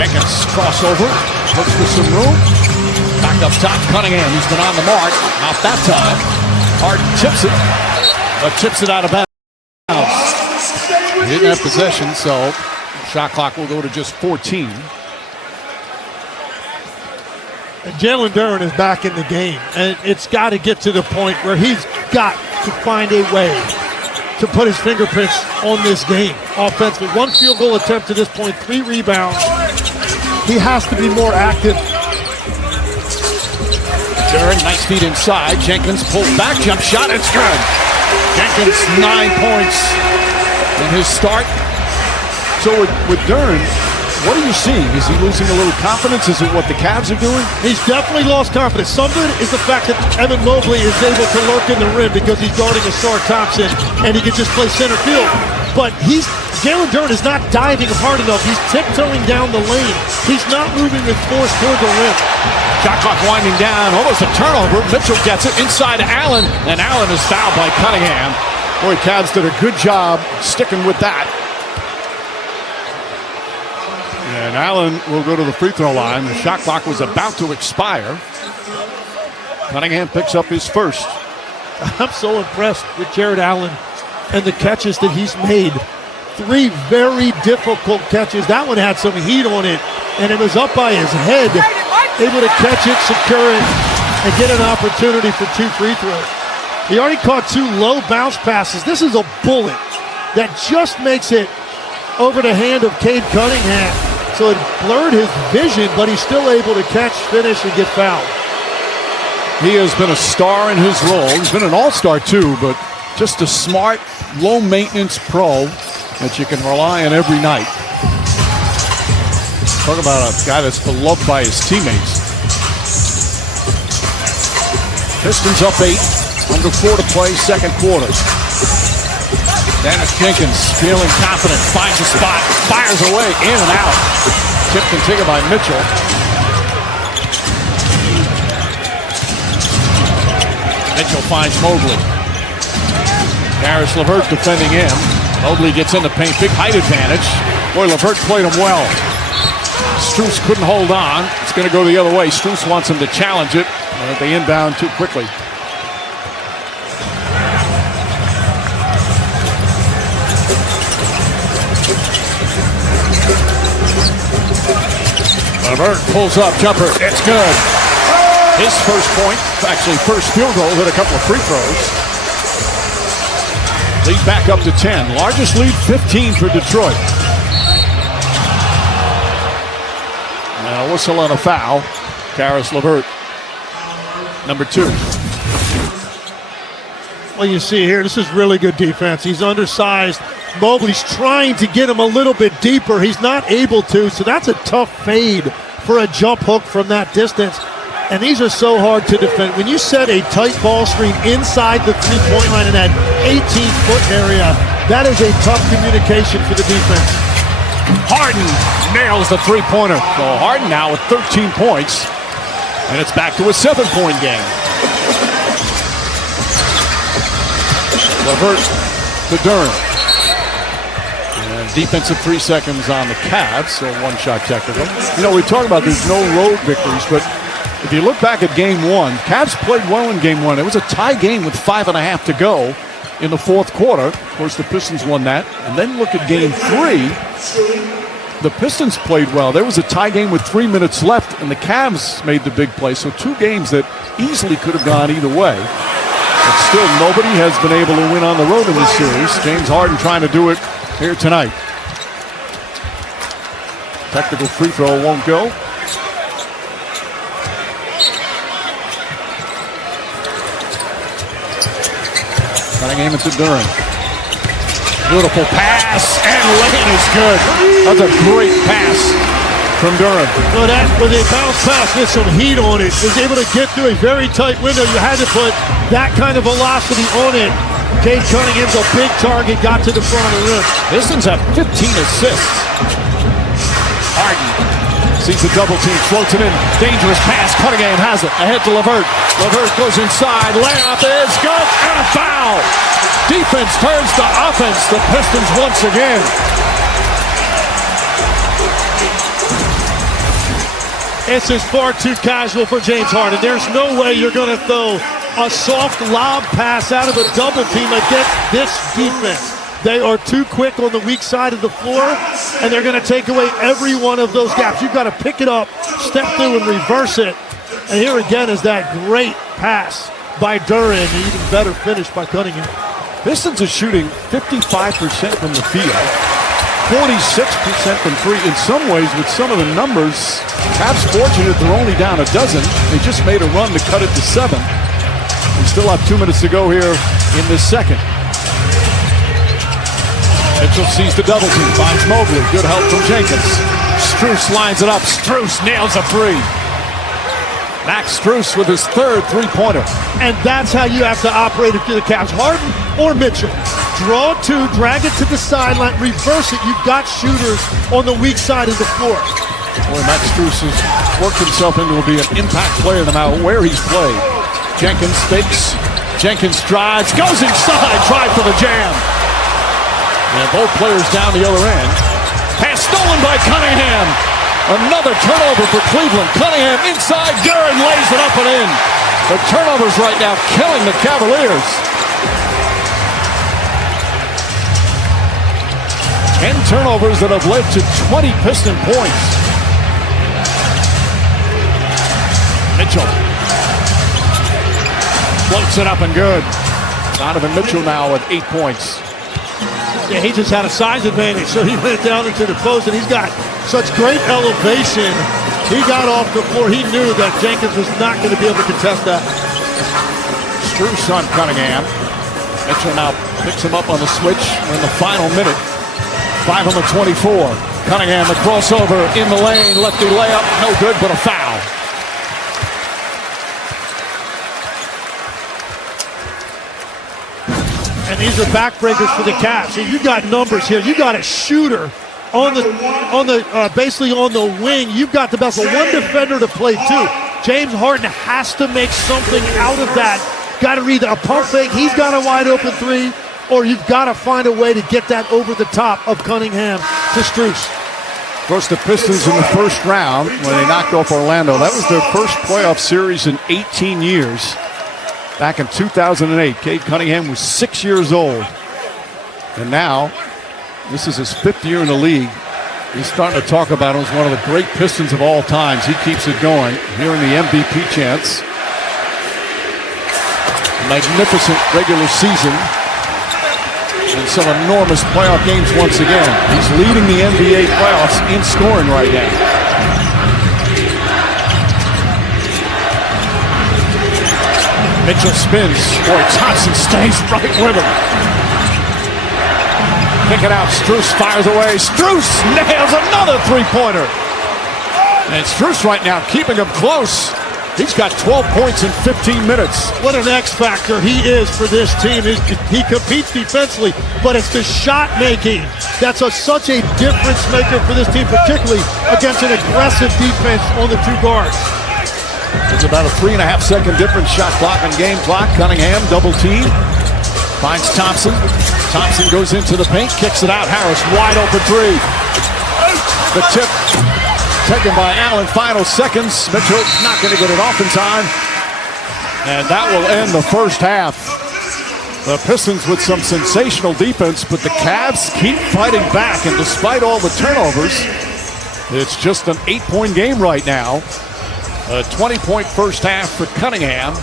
Jenkins crossover, looks for some room. Back up top, Cunningham, he's been on the mark. Not that time. Harden tips it, but tips it out of bounds. He didn't have possession, so shot clock will go to just 14. And Jalen Duren is back in the game, and it's got to get to the point where he's got to find a way to put his fingerprints on this game offensively. 1 field goal attempt to this point, 3 rebounds. He has to be more active. Duren, nice feet inside. Jenkins pulls back, jump shot, it's good. Jenkins 9 points in his start. So with Duren, what are you seeing? Is he losing a little confidence? Is it what the Cavs are doing? He's definitely lost confidence. Some of it is the fact that Evan Mobley is able to lurk in the rim because he's guarding Asar Thompson and he can just play center field. But Jalen Duren is not diving hard enough. He's tiptoeing down the lane. He's not moving with force toward the rim. Shot clock winding down, almost a turnover. Mitchell gets it inside Allen, and Allen is fouled by Cunningham. Boy, Cavs did a good job sticking with that. And Allen will go to the free throw line. The shot clock was about to expire. Cunningham picks up his first. I'm so impressed with Jared Allen and the catches that he's made. 3 very difficult catches. That one had some heat on it, and it was up by his head. Able to catch it, secure it, and get an opportunity for 2 free throws. He already caught 2 low bounce passes. This is a bullet that just makes it over the hand of Cade Cunningham. So it blurred his vision, but he's still able to catch, finish, and get fouled. He has been a star in his role. He's been an all-star too, but just a smart, low-maintenance pro that you can rely on every night. Talk about a guy that's beloved by his teammates. Pistons up 8, under 4 to play, second quarter. Dennis Jenkins feeling confident, finds a spot, fires away, in and out. Tipped and taken by Mitchell. Mitchell finds Mobley. Karis LeVert defending him. Mobley gets in the paint, big height advantage. Boy, LeVert played him well. Strus couldn't hold on. It's going to go the other way. Strus wants him to challenge it, but they inbound too quickly. LeVert pulls up, jumper, it's good. His first point, actually first field goal, hit a couple of free throws. Lead back up to 10. Largest lead, 15 for Detroit. Now a whistle on a foul. Karis LeVert, number 2. Well, you see here, this is really good defense. He's undersized. Mobley's trying to get him a little bit deeper. He's not able to, so that's a tough fade for a jump hook from that distance. And these are so hard to defend. When you set a tight ball screen inside the three-point line in that 18-foot area, that is a tough communication for the defense. Harden nails the three-pointer. So Harden now with 13 points, and it's back to a 7-point game. LeVert to Duren. And defensive 3 seconds on the Cavs, so 1-shot technical. You know, we talk about there's no road victories, but if you look back at game 1, Cavs played well in game 1. It was a tie game with 5.5 to go in the fourth quarter. Of course, the Pistons won that. And then look at game 3. The Pistons played well. There was a tie game with 3 minutes left, and the Cavs made the big play. So 2 games that easily could have gone either way. But still, nobody has been able to win on the road in this series. James Harden trying to do it here tonight. Technical free throw won't go. Cunningham into Duren. Beautiful pass, and lane is good. That's a great pass from Duren. So that was a bounce pass with some heat on it. Was able to get through a very tight window. You had to put that kind of velocity on it. Cade Cunningham's a big target, got to the front of the rim. Pistons have 15 assists. Harden sees the double team, floats it in. Dangerous pass. Cunningham has it. Ahead to LeVert. LeVert goes inside. Layup is good. And a foul. Defense turns to offense. The Pistons once again. This is far too casual for James Harden. There's no way you're going to throw a soft lob pass out of a double team against this defense. They are too quick on the weak side of the floor, and they're going to take away every one of those gaps. You've got to pick it up, step through, and reverse it. And here again is that great pass by Duran, and even better finish by Cunningham. Pistons are shooting 55% from the field, 46% from three. In some ways, with some of the numbers, Cavs fortunate they're only down a dozen. They just made a run to cut it to 7. We still have 2 minutes to go here in this second. Mitchell sees the double team, finds Mobley. Good help from Jenkins. Strus lines it up. Strus nails a three. Max Strus with his third three-pointer. And that's how you have to operate if you're the Cavs. Harden or Mitchell. Draw two, drag it to the sideline, reverse it. You've got shooters on the weak side of the floor. Boy, Max Strus has worked himself into be an impact player no matter where he's played. Jenkins fakes. Jenkins drives, goes inside, tried for the jam. And both players down the other end. Pass stolen by Cunningham. Another turnover for Cleveland. Cunningham inside. Duran lays it up and in. The turnovers right now killing the Cavaliers. 10 turnovers that have led to 20 Piston points. Mitchell. Floats it up and good. Donovan Mitchell now with 8 points. Yeah, he just had a size advantage, so he went down into the post, and he's got such great elevation. He got off the floor. He knew that Jenkins was not going to be able to contest that. Strus on Cunningham. Mitchell now picks him up on the switch. We're in the final minute. 5 on the 24. Cunningham, the crossover in the lane. Lefty layup, no good, but a foul. And these are backbreakers for the Cavs. So you got numbers here. You got a shooter basically on the wing. You've got the best one defender to play too. James Harden has to make something out of that. Got to read a pump fake. He's got a wide open three, or you've got to find a way to get that over the top of Cunningham to Strus. Of course, the Pistons in the first round when they knocked off Orlando. That was their first playoff series in 18 years. Back in 2008, Cade Cunningham was 6 years old. And now, this is his 5th year in the league. He's starting to talk about him as one of the great Pistons of all times. He keeps it going here in the MVP chance. Magnificent regular season. And some enormous playoff games once again. He's leading the NBA playoffs in scoring right now. Mitchell spins. Boy, Thompson stays right with him. Pick it out. Strus fires away. Strus nails another three-pointer. And Strus right now keeping him close. He's got 12 points in 15 minutes. What an X factor he is for this team. He competes defensively, but it's the shot making that's such a difference maker for this team, particularly against an aggressive defense on the two guards. There's about a 3.5-second difference. Shot clock and game clock. Cunningham double team. Finds Thompson. Thompson goes into the paint, kicks it out. Harris wide open three. The tip taken by Allen. Final seconds. Mitchell not going to get it off in time. And that will end the first half. The Pistons with some sensational defense, but the Cavs keep fighting back. And despite all the turnovers, it's just an 8-point game right now. A 20-point first half for Cunningham.